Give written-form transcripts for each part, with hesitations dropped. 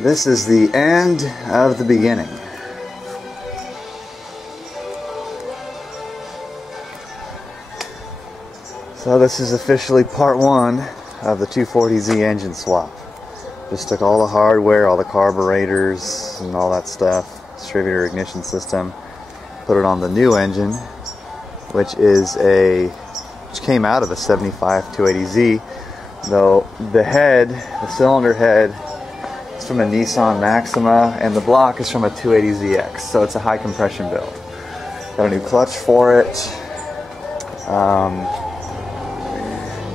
This is the end of the beginning. So this is officially part one of the 240Z engine swap. Just took all the hardware, all the carburetors and all that stuff, distributor ignition system, put it on the new engine, which came out of a 75 280Z, though the cylinder head is from a Nissan Maxima and the block is from a 280ZX, so it's a high compression build. Got a new clutch for it.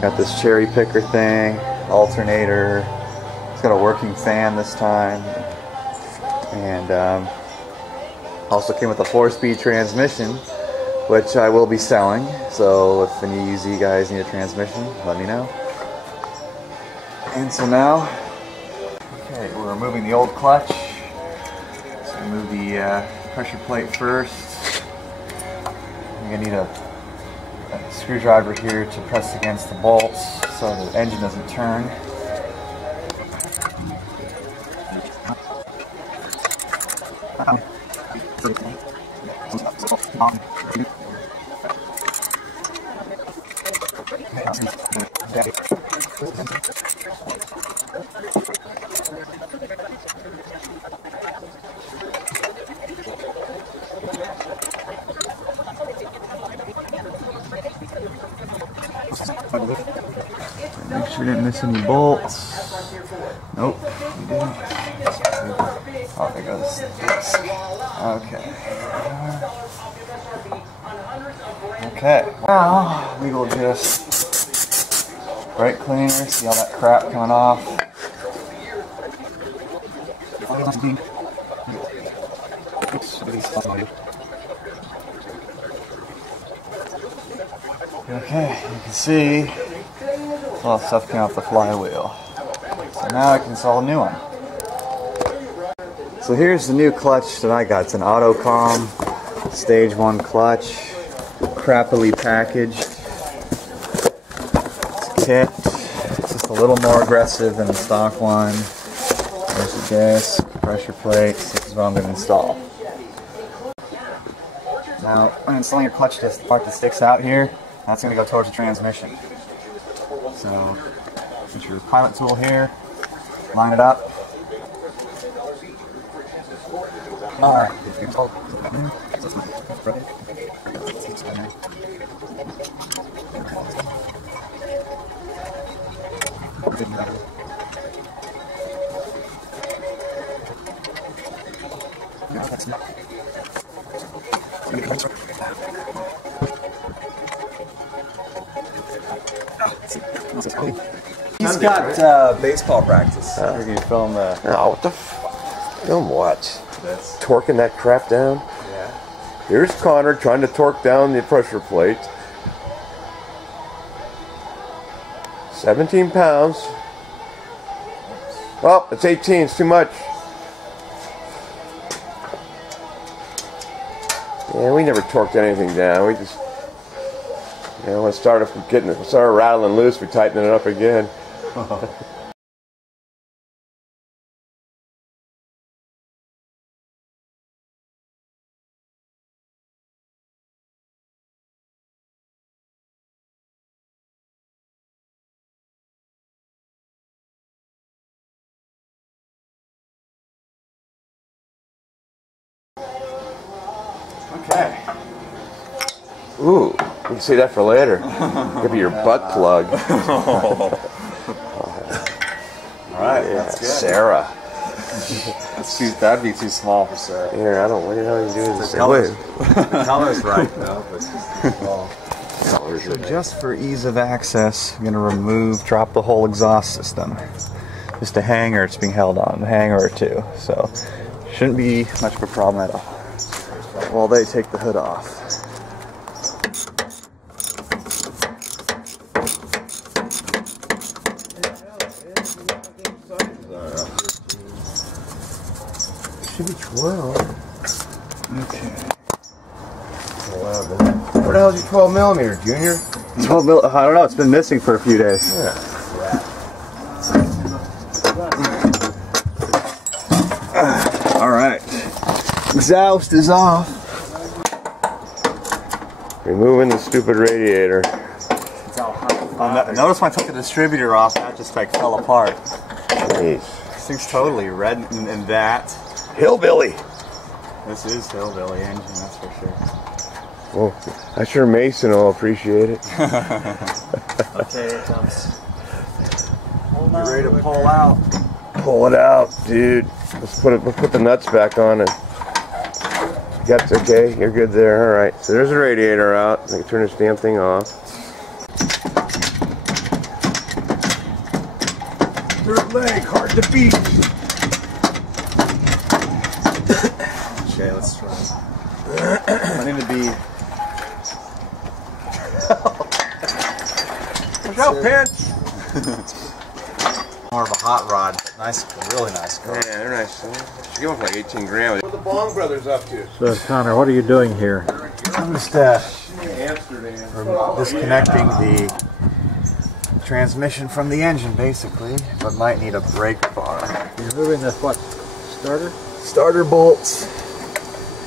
Got this cherry picker thing, alternator. It's got a working fan this time, and also came with a 4-speed transmission, which I will be selling. So if any UZ guys need a transmission, let me know. And so now, okay, we're removing the old clutch. So remove the pressure plate first. You're gonna need a screwdriver here to press against the bolts so the engine doesn't turn. Make sure we didn't miss any bolts. Nope, we didn't. Oh, there goes the disc. Okay. Okay, now we will just brake cleaner, see all that crap coming off. Okay, you can see a lot of stuff came off the flywheel. So now I can install a new one. So here's the new clutch that I got. It's an Autocom Stage 1 clutch, crappily packaged. It's a kit. It's just a little more aggressive than the stock one. There's the disc, pressure plates. This is what I'm going to install. Now, when installing your clutch disc, the part that sticks out here, that's going to go towards the transmission. So, put your pilot tool here, line it up. Alright. He's got baseball practice. We're going to film the... Oh, what the film what? This. Torquing that crap down? Yeah. Here's Connor trying to torque down the pressure plate. 17 pounds. Oh, it's 18. It's too much. Yeah, we never torqued anything down. We just... You know, when it started rattling loose, we tightened it up again. Okay. Ooh, you can see that for later. Could be your butt plug. Alright, Yeah, that's good. Sarah. That'd be too small for Sarah. Here, I don't. What the hell are you doing? The color's right though, but it's just too small. Colors So just for ease of access, I'm going to drop the whole exhaust system. Just a hanger it's being held on, a hanger or two. So shouldn't be much of a problem at all. While they take the hood off. should be 12. Okay. 11. Where the hell is your 12 millimeter, Junior? 12 mil. I don't know. It's been missing for a few days. Yeah. Exhaust is off. Removing the stupid radiator. Notice when I took the distributor off, that just like fell apart. Jeez. This thing's totally red and that. Hillbilly. This is hillbilly engine, that's for sure. Well, I'm sure Mason will appreciate it. Okay, it comes. You ready to pull out? Pull it out, dude. Let's put the nuts back on it. That's okay. You're good there. All right. So there's the radiator out. I can turn this damn thing off. Third leg, hard to beat. Okay, let's try. I need to be. Watch out, Pinch. More of a hot rod. Nice, really nice car. Yeah, they're nice. She gave up like 18 grand. What are the Bong brothers up to? So, Connor, what are you doing here? I'm just Amsterdam. disconnecting the transmission from the engine, basically, but might need a brake bar. You're moving the what? Starter? Starter bolts,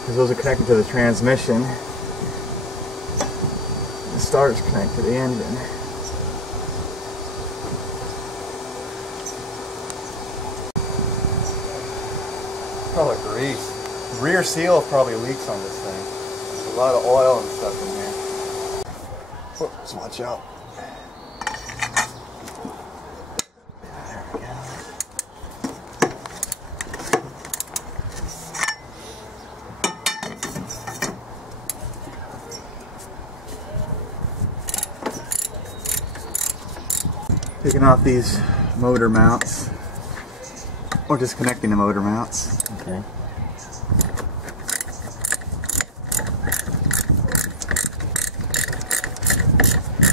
because those are connected to the transmission. The starter's connected to the engine. Probably grease. The rear seal probably leaks on this thing. There's a lot of oil and stuff in here. Whoops, watch out. There we go. Taking off these motor mounts, or disconnecting the motor mounts. Okay.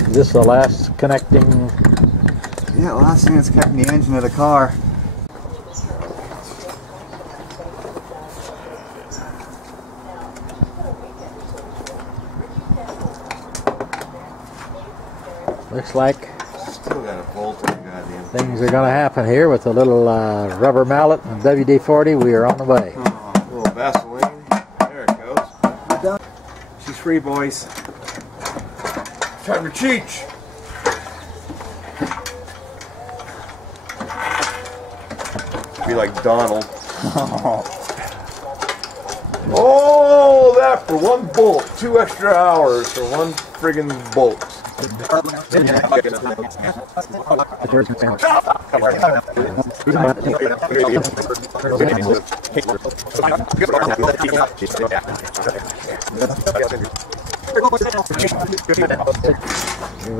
Is this the last connecting? Yeah, the last thing that's connecting the engine to the car. Looks like Still got a bolt in the goddamn. things are going to happen here with a little rubber mallet and WD-40. We are on the way. A little Vaseline. There it goes. She's free, boys. Time to cheat. Be like Donald. Oh, that for one bolt. 2 extra hours for one friggin' bolt.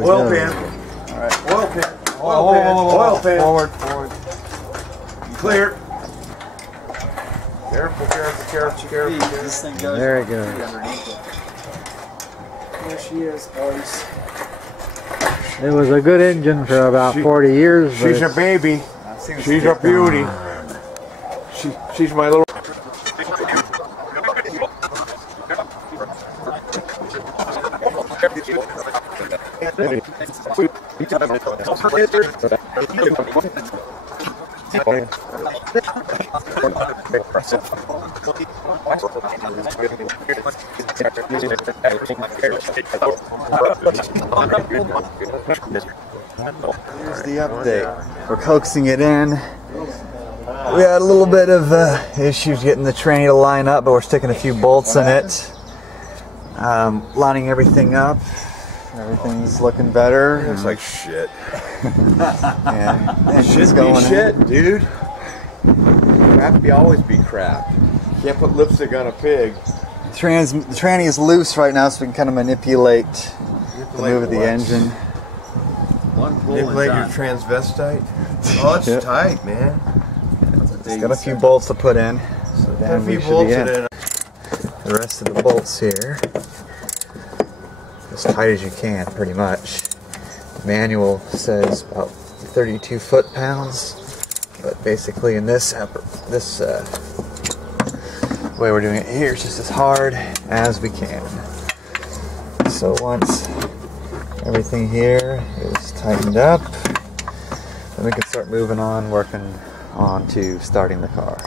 Oil pan. Alright, oil pan. Oil pan. Oil pan. Forward. Clear. Careful. This thing goes. There it goes. There she is, boys. It was a good engine for about 40 years. But She's a baby. She's a beauty. She's my little. Here's the update. We're coaxing it in. We had a little bit of issues getting the tranny to line up, but we're sticking a few bolts in it. Lining everything up. Everything's looking better. It's like shit. Yeah, Shit be shit, dude. Crap be always be crap. Can't put lipstick on a pig. The tranny is loose right now, so we can kind of manipulate the move of the engine. Manipulate your transvestite. Oh, it's Yep. tight, man. It's got a few bolts to put in. So Put a then few we should bolts be in in. it. The rest of the bolts here, as tight as you can, pretty much. The manual says about 32 foot-pounds, but basically in this way we're doing it here, it's just as hard as we can. So once everything here is tightened up, then we can start moving on, working on to starting the car.